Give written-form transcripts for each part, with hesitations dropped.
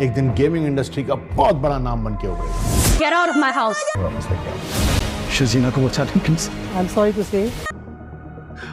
एक दिन gaming industry का बहुत बड़ा नाम बन के उभरेगा। Get out of my house. शजीना को बचा लें please. I'm sorry to say.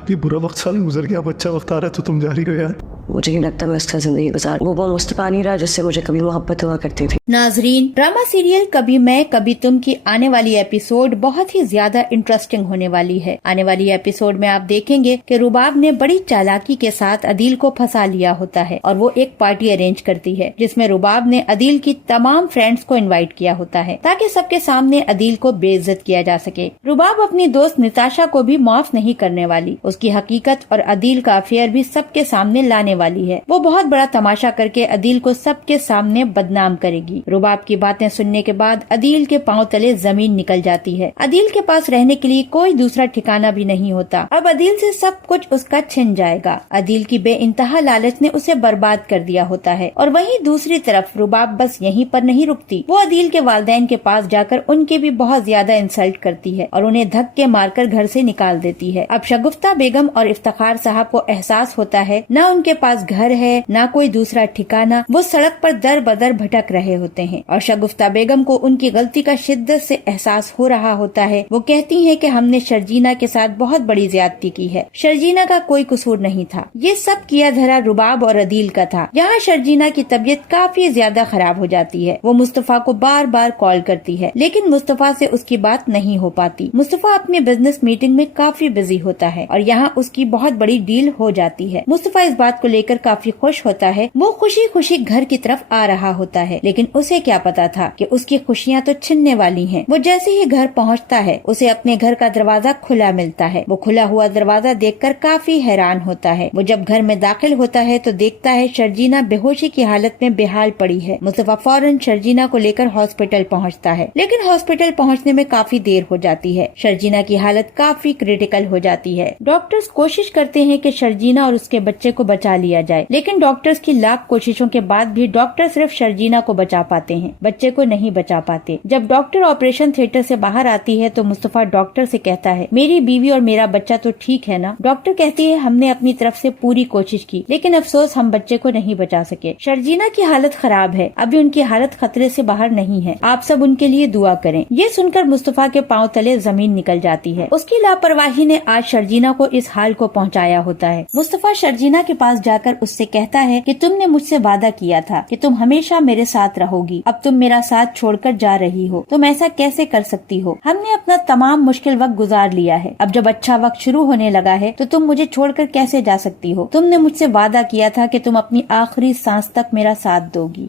ये बुरा वक्त साल गुजर गया, अब अच्छा वक्त आ रहा है तो तुम जा रही हो यार। मुझे नहीं लगता मैं उसका जिंदगी गुजार, वो मुस्तफा नहीं रहा जिससे मुझे कभी मोहब्बत हुआ करती थी। नाजरीन, ड्रामा सीरियल कभी मैं कभी तुम की आने वाली एपिसोड बहुत ही ज्यादा इंटरेस्टिंग होने वाली है। आने वाली एपिसोड में आप देखेंगे कि रुबाब ने बड़ी चालाकी के साथ अदील को फंसा लिया होता है और वो एक पार्टी अरेंज करती है जिसमें रुबाब ने अदील की तमाम फ्रेंड्स को इनवाइट किया होता है ताकि सबके सामने अदील को बेइज्जत किया जा सके। रुबाब अपनी दोस्त निताशा को भी माफ नहीं करने वाली, उसकी हकीकत और अदील का अफेयर भी सबके सामने लाने वाली है। वो बहुत बड़ा तमाशा करके अदील को सबके सामने बदनाम करेगी। रुबाब की बातें सुनने के बाद अदील के पांव तले जमीन निकल जाती है। अदील के पास रहने के लिए कोई दूसरा ठिकाना भी नहीं होता। अब अदील से सब कुछ उसका छिन जाएगा। अदील की बेइंतहा लालच ने उसे बर्बाद कर दिया होता है और वहीं दूसरी तरफ रुबाब बस यहीं पर नहीं रुकती। वो अदील के वालिदैन के पास जाकर उनके भी बहुत ज्यादा इंसल्ट करती है और उन्हें धक्के मारकर घर से निकाल देती है। अब शगुफ्ता बेगम और इफ्तिखार साहब को एहसास होता है न उनके पास घर है न कोई दूसरा ठिकाना। वो सड़क पर दर बदर भटक रहे होते हैं और शगुफ्ता बेगम को उनकी गलती का शिद्दत से एहसास हो रहा होता है। वो कहती हैं कि हमने शर्जीना के साथ बहुत बड़ी ज्यादती की है, शर्जीना का कोई कसूर नहीं था, ये सब किया धरा रुबाब और अदील का था। यहाँ शर्जीना की तबीयत काफी ज्यादा खराब हो जाती है। वो मुस्तफा को बार बार कॉल करती है लेकिन मुस्तफा से उसकी बात नहीं हो पाती। मुस्तफा अपने बिजनेस मीटिंग में काफी बिजी होता है और यहाँ उसकी बहुत बड़ी डील हो जाती है। मुस्तफा इस बात को लेकर काफी खुश होता है। वो खुशी खुशी घर की तरफ आ रहा होता है लेकिन उसे क्या पता था कि उसकी खुशियाँ तो छिनने वाली हैं। वो जैसे ही घर पहुँचता है उसे अपने घर का दरवाजा खुला मिलता है। वो खुला हुआ दरवाजा देखकर काफी हैरान होता है। वो जब घर में दाखिल होता है तो देखता है शर्जीना बेहोशी की हालत में बेहाल पड़ी है। मुस्तफा फौरन शर्जीना को लेकर हॉस्पिटल पहुँचता है लेकिन हॉस्पिटल पहुँचने में काफी देर हो जाती है। शर्जीना की हालत काफी क्रिटिकल हो जाती है। डॉक्टर्स कोशिश करते हैं कि शर्जीना और उसके बच्चे को बचा लिया जाए लेकिन डॉक्टर्स की लाख कोशिशों के बाद भी डॉक्टर सिर्फ शर्जीना को बचा पाते हैं, बच्चे को नहीं बचा पाते। जब डॉक्टर ऑपरेशन थिएटर से बाहर आती है तो मुस्तफा डॉक्टर से कहता है मेरी बीवी और मेरा बच्चा तो ठीक है ना। डॉक्टर कहती है हमने अपनी तरफ से पूरी कोशिश की लेकिन अफसोस हम बच्चे को नहीं बचा सके। शर्जीना की हालत खराब है, अभी उनकी हालत खतरे से बाहर नहीं है, आप सब उनके लिए दुआ करें। ये सुनकर मुस्तफा के पांव तले जमीन निकल जाती है। उसकी लापरवाही ने आज शर्जीना को इस हाल को पहुँचाया होता है। मुस्तफा शर्जीना के पास जाकर उससे कहता है कि तुमने मुझसे वादा किया था कि तुम हमेशा मेरे साथ रहोगी, अब तुम मेरा साथ छोड़कर जा रही हो, तुम ऐसा कैसे कर सकती हो? हमने अपना तमाम मुश्किल वक्त गुजार लिया है, अब जब अच्छा वक्त शुरू होने लगा है तो तुम मुझे छोड़कर कैसे जा सकती हो? तुमने मुझसे वादा किया था कि तुम अपनी आखिरी सांस तक मेरा साथ दोगी।